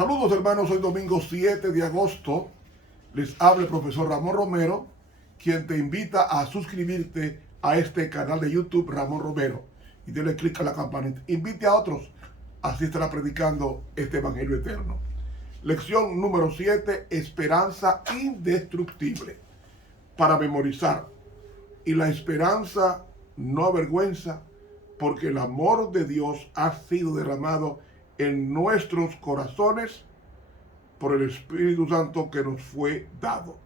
Saludos hermanos, hoy domingo 7 de agosto les habla el profesor Ramón Romero, quien te invita a suscribirte a este canal de YouTube Ramón Romero y dale clic a la campanita. Invite a otros, así estará predicando este evangelio eterno. Lección número 7, esperanza indestructible. Para memorizar. Y la esperanza no avergüenza, porque el amor de Dios ha sido derramado en nuestros corazones por el Espíritu Santo que nos fue dado.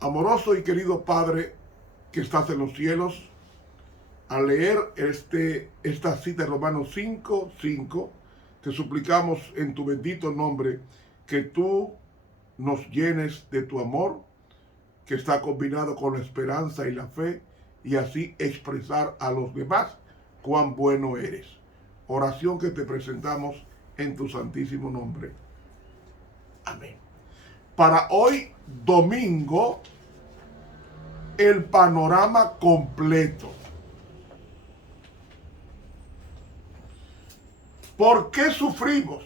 Amoroso y querido Padre que estás en los cielos, al leer esta cita de Romanos 5:5, te suplicamos en tu bendito nombre que tú nos llenes de tu amor, que está combinado con la esperanza y la fe, y así expresar a los demás cuán bueno eres. Oración que te presentamos en tu santísimo nombre. Amén. Para hoy, domingo, el panorama completo. ¿Por qué sufrimos?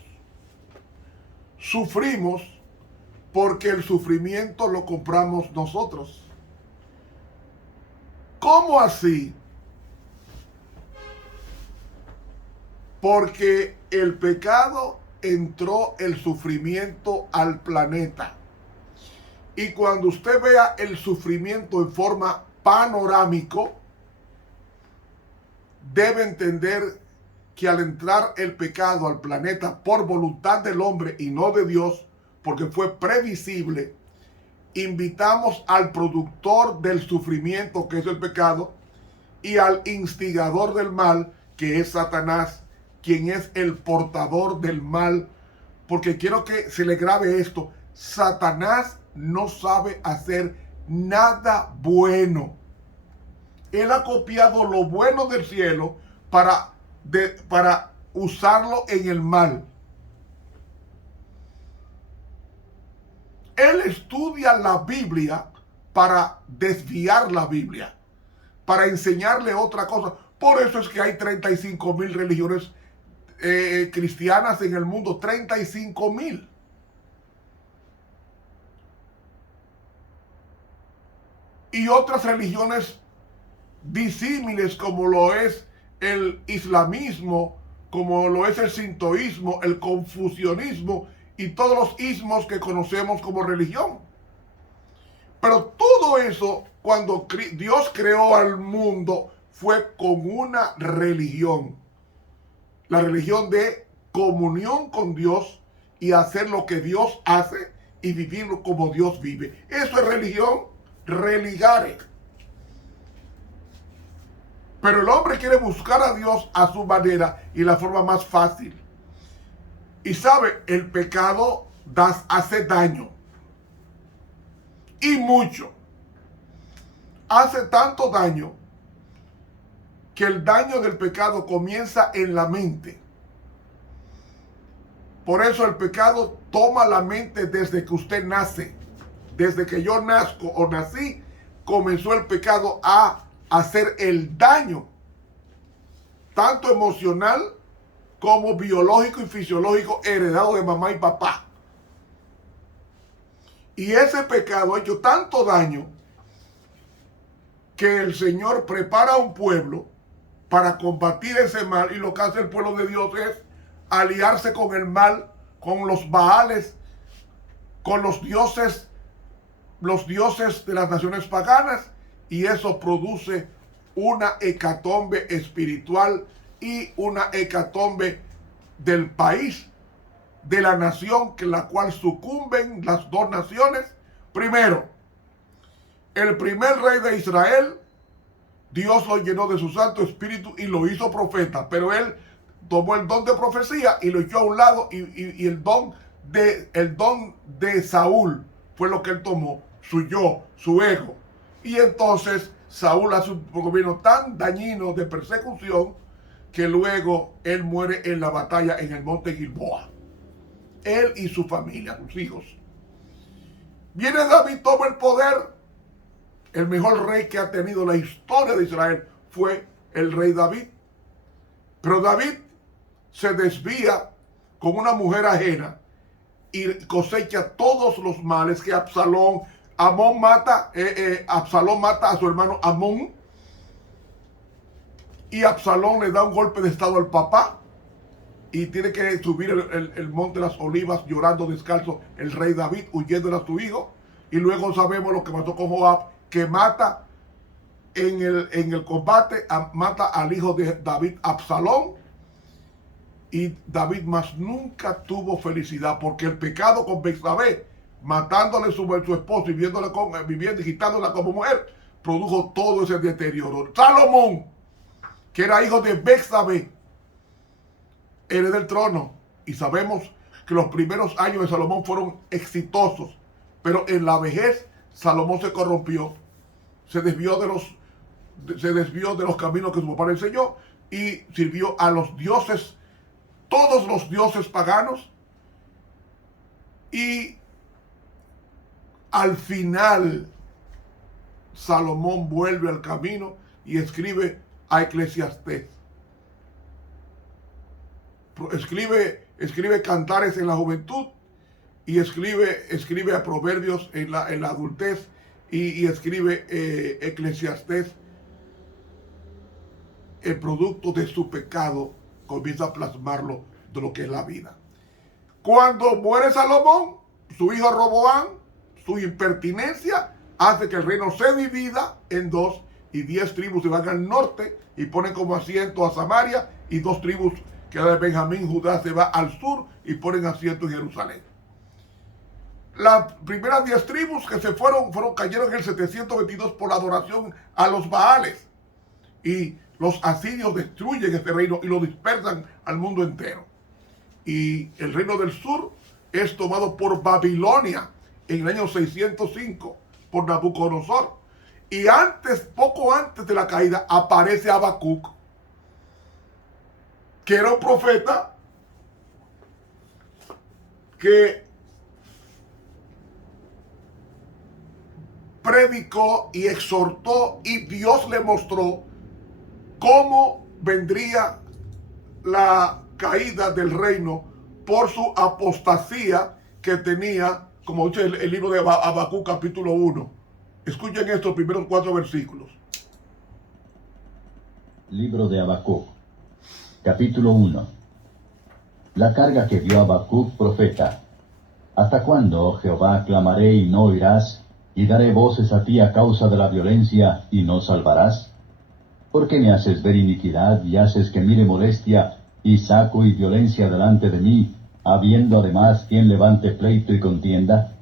Sufrimos porque el sufrimiento lo compramos nosotros. ¿Cómo así? Porque el pecado entró el sufrimiento al planeta. Y cuando usted vea el sufrimiento en forma panorámico, debe entender que al entrar el pecado al planeta por voluntad del hombre y no de Dios, porque fue previsible, invitamos al productor del sufrimiento, que es el pecado, y al instigador del mal, que es Satanás, quien es el portador del mal. Porque quiero que se le grabe esto: Satanás no sabe hacer nada bueno. Él ha copiado lo bueno del cielo para usarlo en el mal. Él estudia la Biblia para desviar la Biblia, para enseñarle otra cosa. Por eso es que hay 35,000 religiones cristianas en el mundo. 35,000. Y otras religiones disímiles, como lo es el islamismo, como lo es el sintoísmo, el confucianismo y todos los ismos que conocemos como religión. Pero todo eso, cuando Dios creó al mundo, fue con una religión. La religión de comunión con Dios y hacer lo que Dios hace y vivirlo como Dios vive. Eso es religión, religare. Pero el hombre quiere buscar a Dios a su manera y la forma más fácil. Y sabe, el pecado hace daño. Y mucho. Hace tanto daño que el daño del pecado comienza en la mente. Por eso el pecado toma la mente desde que usted nace. Desde que yo nazco o nací, comenzó el pecado a hacer el daño, tanto emocional como biológico y fisiológico, heredado de mamá y papá. Y ese pecado ha hecho tanto daño que el Señor prepara a un pueblo para combatir ese mal, y lo que hace el pueblo de Dios es aliarse con el mal, con los Baales, con los dioses de las naciones paganas, y eso produce una hecatombe espiritual y una hecatombe del país, de la nación, que la cual sucumben las dos naciones. Primero, el primer rey de Israel, Dios lo llenó de su Santo Espíritu y lo hizo profeta, pero él tomó el don de profecía y lo echó a un lado, y el don de Saúl fue lo que él tomó, su yo, su ego. Y entonces Saúl hace un gobierno tan dañino de persecución que luego él muere en la batalla en el monte Gilboa. Él y su familia, sus hijos. Viene David, toma el poder. El mejor rey que ha tenido la historia de Israel fue el rey David. Pero David se desvía con una mujer ajena y cosecha todos los males que Absalón mata a su hermano Amón, y Absalón le da un golpe de estado al papá y tiene que subir el monte de las olivas llorando descalzo el rey David, huyendo a su hijo. Y luego sabemos lo que pasó con Joab, que mata en el combate, mata al hijo de David, Absalón. Y David más nunca tuvo felicidad, porque el pecado con Betsabé, matándole su esposo y viviendo y quitándola como mujer, produjo todo ese deterioro. Salomón, que era hijo de Betsabé, heredó el trono, y sabemos que los primeros años de Salomón fueron exitosos, pero en la vejez Salomón se corrompió, se desvió de los caminos que su papá le enseñó y sirvió a los dioses, todos los dioses paganos, y al final Salomón vuelve al camino y escribe a Eclesiastés. Escribe Cantares en la juventud, y escribe a Proverbios en la adultez, y escribe Eclesiastés. El producto de su pecado comienza a plasmarlo de lo que es la vida. Cuando muere Salomón, su hijo Roboam, su impertinencia hace que el reino se divida en dos, y 10 tribus se van al norte y ponen como asiento a Samaria, y 2 tribus que era de Benjamín, Judá, se va al sur y ponen asiento en Jerusalén. Las primeras 10 tribus que se cayeron en el 722 por la adoración a los Baales, y los asirios destruyen este reino y lo dispersan al mundo entero. Y el reino del sur es tomado por Babilonia en el año 605 por Nabucodonosor. Y poco antes de la caída, aparece Habacuc, que era un profeta que predicó y exhortó, y Dios le mostró cómo vendría la caída del reino por su apostasía que tenía, como dice el libro de Habacuc capítulo 1. Escuchen estos primeros 4 versículos. Libro de Habacuc, capítulo 1. La carga que dio Habacuc profeta. ¿Hasta cuándo, oh Jehová, clamaré y no oirás, y daré voces a ti a causa de la violencia, y no salvarás? ¿Por qué me haces ver iniquidad y haces que mire molestia y saco y violencia delante de mí, habiendo además quien levante pleito y contienda?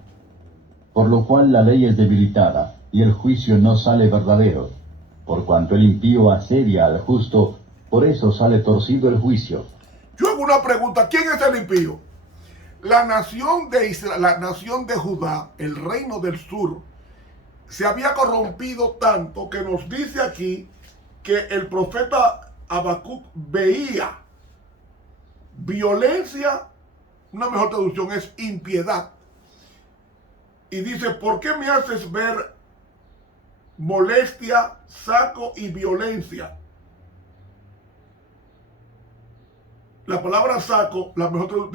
Por lo cual la ley es debilitada, y el juicio no sale verdadero. Por cuanto el impío asedia al justo, por eso sale torcido el juicio. Yo hago una pregunta: ¿quién es el impío? La nación de Israel, la nación de Judá, el reino del sur, se había corrompido tanto que nos dice aquí que el profeta Habacuc veía violencia. Una mejor traducción es impiedad. Y dice: ¿por qué me haces ver molestia, saco y violencia? La palabra saco, la mejor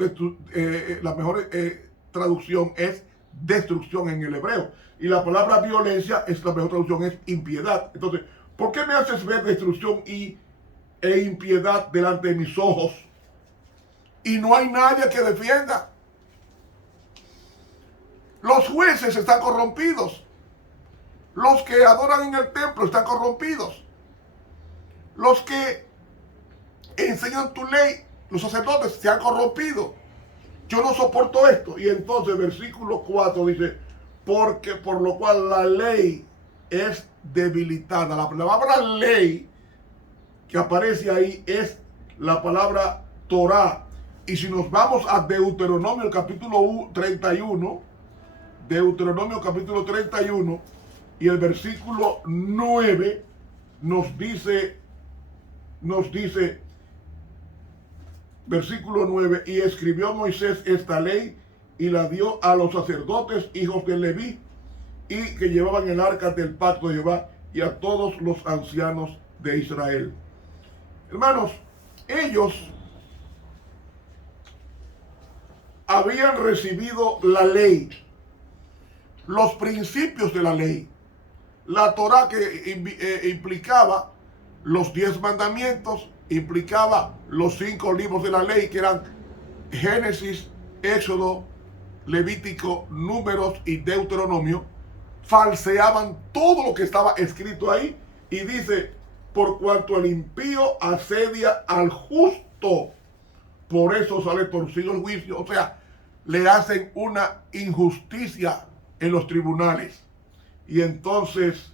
traducción es destrucción en el hebreo. Y la palabra violencia, la mejor traducción es impiedad. Entonces, ¿por qué me haces ver destrucción e impiedad delante de mis ojos? Y no hay nadie que defienda. Los jueces están corrompidos. Los que adoran en el templo están corrompidos. Los que enseñan tu ley, los sacerdotes, se han corrompido. Yo no soporto esto. Y entonces versículo 4 dice: porque por lo cual la ley es debilitada. La palabra ley que aparece ahí es la palabra Torah. Y si nos vamos a Deuteronomio capítulo 31, Deuteronomio capítulo 31 y el versículo 9 nos dice, versículo 9: y escribió Moisés esta ley y la dio a los sacerdotes, hijos de Leví, y que llevaban el arca del pacto de Jehová, y a todos los ancianos de Israel. Hermanos, ellos habían recibido la ley, los principios de la ley, la Torá que implicaba los 10 mandamientos, implicaba los 5 libros de la ley que eran Génesis, Éxodo, Levítico, Números y Deuteronomio. Falseaban todo lo que estaba escrito ahí y dice, por cuanto el impío asedia al justo, por eso sale torcido el juicio. O sea, le hacen una injusticia en los tribunales. Y entonces,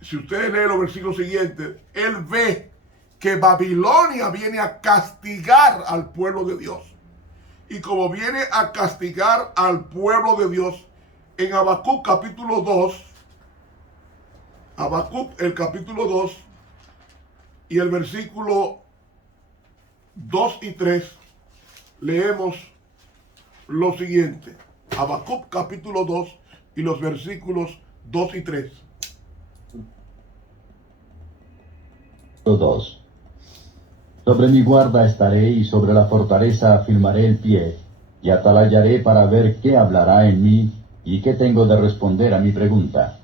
si ustedes leen los versículos siguientes, él ve que Babilonia viene a castigar al pueblo de Dios. Y como viene a castigar al pueblo de Dios, en Habacuc capítulo 2, Habacuc el capítulo 2 y el versículo 2 y 3, leemos lo siguiente. Habacuc capítulo 2 y los versículos 2 y 3. 2. Sobre mi guarda estaré y sobre la fortaleza afirmaré el pie, y atalayaré para ver qué hablará en mí y qué tengo de responder a mi pregunta.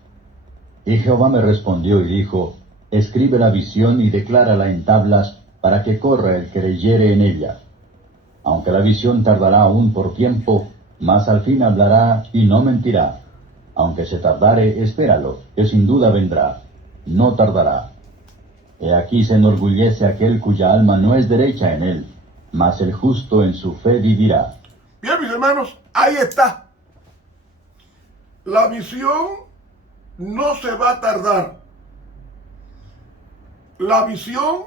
Y Jehová me respondió y dijo, escribe la visión y declárala en tablas, para que corra el que leyere en ella. Aunque la visión tardará aún por tiempo, mas al fin hablará y no mentirá. Aunque se tardare, espéralo, que sin duda vendrá, no tardará. He aquí se enorgullece aquel cuya alma no es derecha en él, mas el justo en su fe vivirá. Bien, mis hermanos, ahí está. La visión no se va a tardar. La visión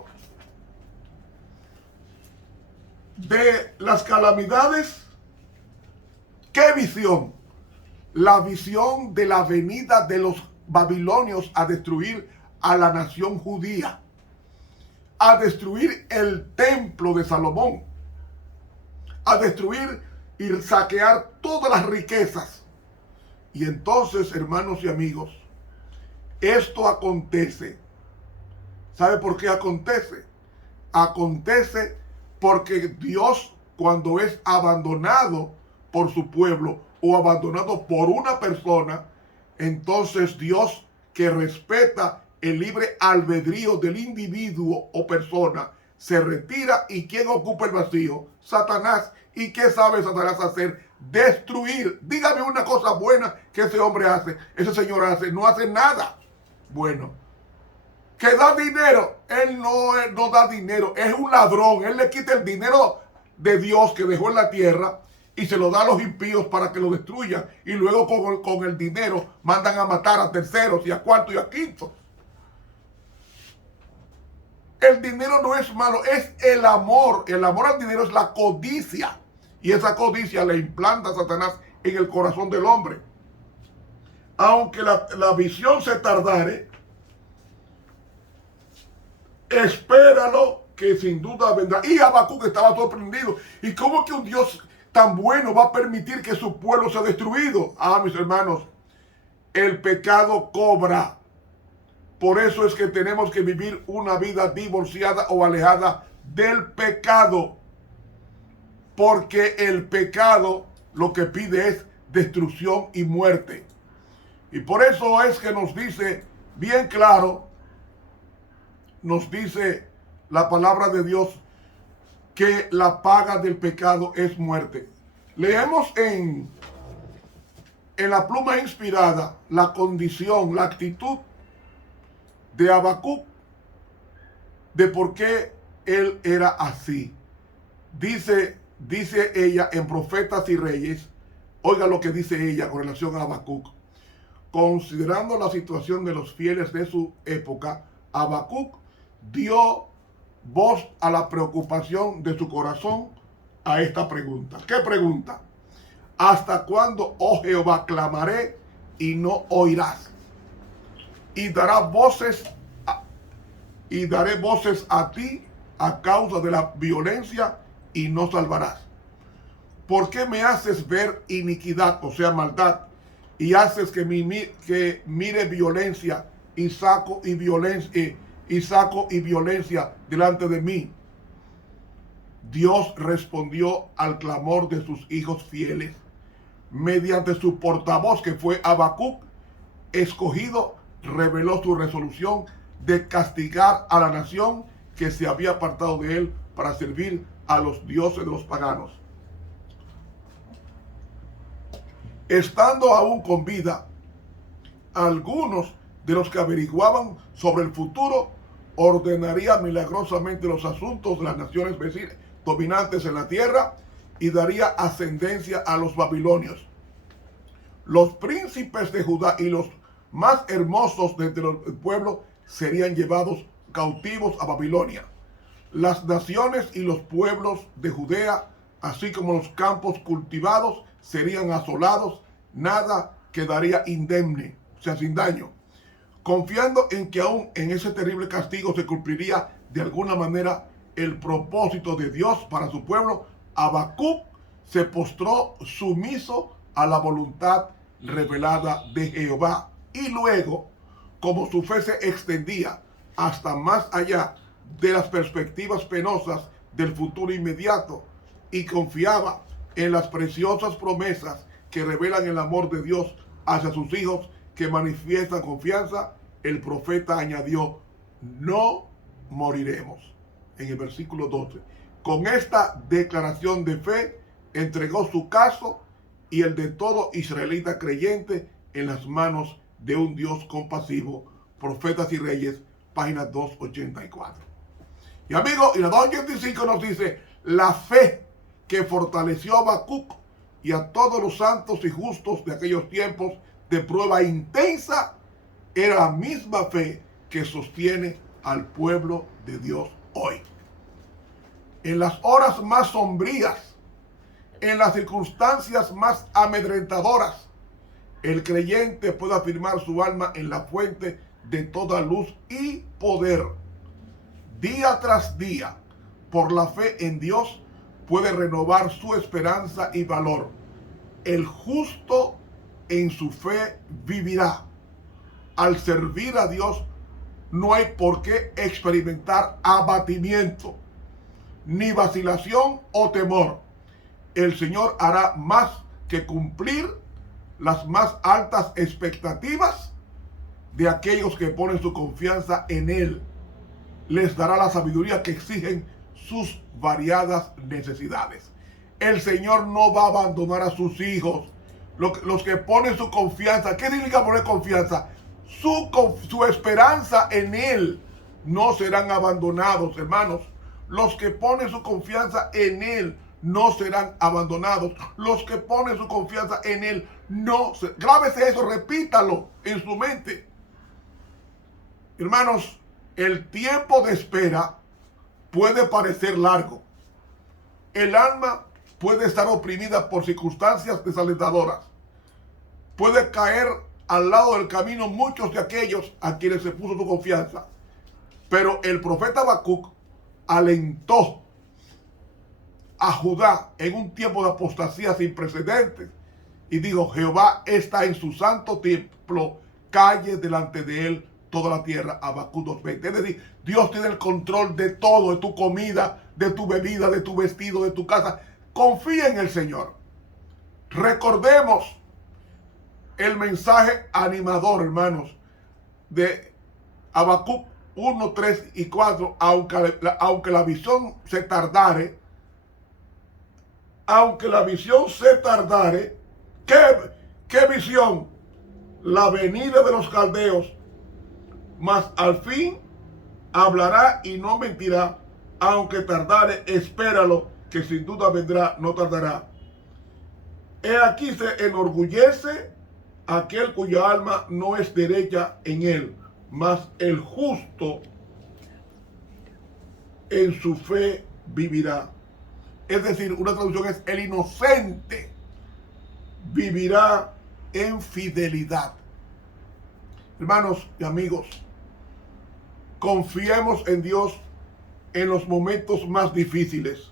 de las calamidades. ¿Qué visión? La visión de la venida de los babilonios a destruir a la nación judía, a destruir el templo de Salomón, a destruir y saquear todas las riquezas. Y entonces, hermanos y amigos, esto acontece. ¿Sabe por qué acontece? Acontece porque Dios, cuando es abandonado por su pueblo o abandonado por una persona, entonces Dios, que respeta el libre albedrío del individuo o persona, se retira. ¿Y quién ocupa el vacío? Satanás. ¿Y qué sabe Satanás hacer? Destruir. Dígame una cosa buena que ese hombre hace, ese señor hace. No hace nada bueno. Que da dinero. Él no da dinero. Es un ladrón. Él le quita el dinero de Dios que dejó en la tierra y se lo da a los impíos para que lo destruyan. Y luego con el dinero mandan a matar a terceros y a cuartos y a quintos. El dinero no es malo, es el amor. El amor al dinero es la codicia. Y esa codicia le implanta a Satanás en el corazón del hombre. Aunque la visión se tardare, espéralo, que sin duda vendrá. Y Habacuc estaba sorprendido. ¿Y cómo que un Dios tan bueno va a permitir que su pueblo sea destruido? Ah, mis hermanos, el pecado cobra. Por eso es que tenemos que vivir una vida divorciada o alejada del pecado. Porque el pecado lo que pide es destrucción y muerte. Y por eso es que nos dice bien claro, nos dice la palabra de Dios, que la paga del pecado es muerte. Leemos en la pluma inspirada la condición, la actitud de Habacuc, de por qué él era así. Dice ella en Profetas y Reyes, oiga lo que dice ella con relación a Habacuc. Considerando la situación de los fieles de su época, Habacuc dio voz a la preocupación de su corazón a esta pregunta. ¿Qué pregunta? ¿Hasta cuándo, oh Jehová, clamaré y no oirás? Y daré voces a ti a causa de la violencia y no salvarás. ¿Por qué me haces ver iniquidad, o sea, maldad, y haces que mire violencia y saco y violencia delante de mí? Dios respondió al clamor de sus hijos fieles mediante su portavoz, que fue Habacuc, escogido. Reveló su resolución de castigar a la nación que se había apartado de él para servir a los dioses de los paganos. Estando aún con vida, algunos de los que averiguaban sobre el futuro ordenaría milagrosamente los asuntos de las naciones vecinas dominantes en la tierra y daría ascendencia a los babilonios. Los príncipes de Judá y los más hermosos de entre el pueblo serían llevados cautivos a Babilonia. Las naciones y los pueblos de Judea, así como los campos cultivados, serían asolados. Nada quedaría indemne, o sea, sin daño. Confiando en que aún en ese terrible castigo se cumpliría de alguna manera el propósito de Dios para su pueblo, Habacuc se postró sumiso a la voluntad revelada de Jehová. Y luego, como su fe se extendía hasta más allá de las perspectivas penosas del futuro inmediato y confiaba en las preciosas promesas que revelan el amor de Dios hacia sus hijos que manifiestan confianza, el profeta añadió: no moriremos. En el versículo 12. Con esta declaración de fe, entregó su caso y el de todo israelita creyente en las manos de un Dios compasivo. Profetas y Reyes, página 284. Y amigos, y la 285 nos dice: la fe que fortaleció a Habacuc y a todos los santos y justos de aquellos tiempos de prueba intensa era la misma fe que sostiene al pueblo de Dios hoy. En las horas más sombrías, en las circunstancias más amedrentadoras, el creyente puede afirmar su alma en la fuente de toda luz y poder. Día tras día, por la fe en Dios, puede renovar su esperanza y valor. El justo en su fe vivirá. Al servir a Dios, no hay por qué experimentar abatimiento, ni vacilación o temor. El Señor hará más que cumplir las más altas expectativas de aquellos que ponen su confianza en Él. Les dará la sabiduría que exigen sus variadas necesidades. El Señor no va a abandonar a sus hijos. Los que ponen su confianza, ¿qué significa poner confianza? Su esperanza en Él. No serán abandonados, hermanos. Los que ponen su confianza en Él no serán abandonados. Los que ponen su confianza en Él no se... Grábese eso, repítalo en su mente. Hermanos, el tiempo de espera puede parecer largo. El alma puede estar oprimida por circunstancias desalentadoras. Puede caer al lado del camino muchos de aquellos a quienes se puso su confianza. Pero el profeta Habacuc alentó a Judá en un tiempo de apostasía sin precedentes y dijo: Jehová está en su santo templo, calle delante de él toda la tierra. Habacuc 2:20. Es decir, Dios tiene el control de todo, de tu comida, de tu bebida, de tu vestido, de tu casa. Confía en el Señor. Recordemos el mensaje animador, hermanos, de Habacuc 1, 3 y 4. Aunque la visión se tardare, ¿qué visión? La venida de los caldeos, mas al fin hablará y no mentirá. Aunque tardare, espéralo, que sin duda vendrá, no tardará. He aquí se enorgullece aquel cuya alma no es derecha en él, mas el justo en su fe vivirá. Es decir, una traducción es: el inocente vivirá en fidelidad. Hermanos y amigos, confiemos en Dios en los momentos más difíciles.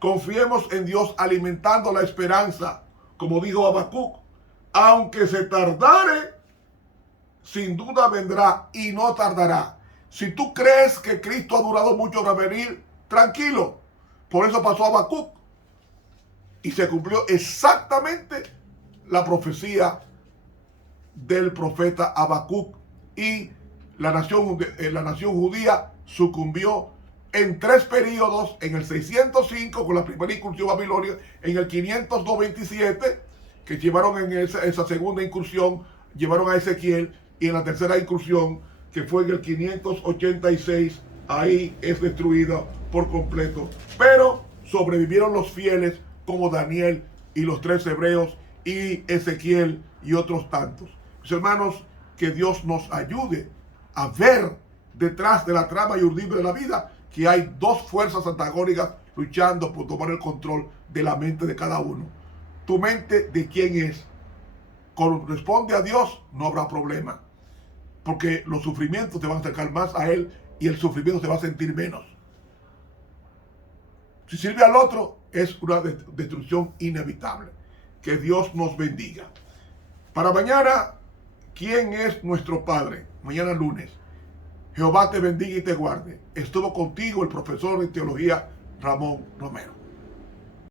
Confiemos en Dios alimentando la esperanza, como dijo Habacuc: aunque se tardare, sin duda vendrá y no tardará. Si tú crees que Cristo ha durado mucho para venir, tranquilo. Por eso pasó a Habacuc y se cumplió exactamente la profecía del profeta Habacuc, y la nación judía sucumbió en 3 periodos: en el 605 con la primera incursión babilonia, en el 502-27 que llevaron en esa segunda incursión, llevaron a Ezequiel, y en la tercera incursión, que fue en el 586, ahí es destruida por completo. Pero sobrevivieron los fieles como Daniel y los 3 hebreos y Ezequiel y otros tantos. Mis hermanos, que Dios nos ayude a ver detrás de la trama y urdimbre de la vida que hay 2 fuerzas antagónicas luchando por tomar el control de la mente de cada uno. ¿Tu mente de quién es? Corresponde a Dios, no habrá problema, porque los sufrimientos te van a acercar más a Él y el sufrimiento se va a sentir menos. Si sirve al otro, es una destrucción inevitable. Que Dios nos bendiga. Para mañana, ¿quién es nuestro Padre? Mañana lunes. Jehová te bendiga y te guarde. Estuvo contigo el profesor de teología Ramón Romero.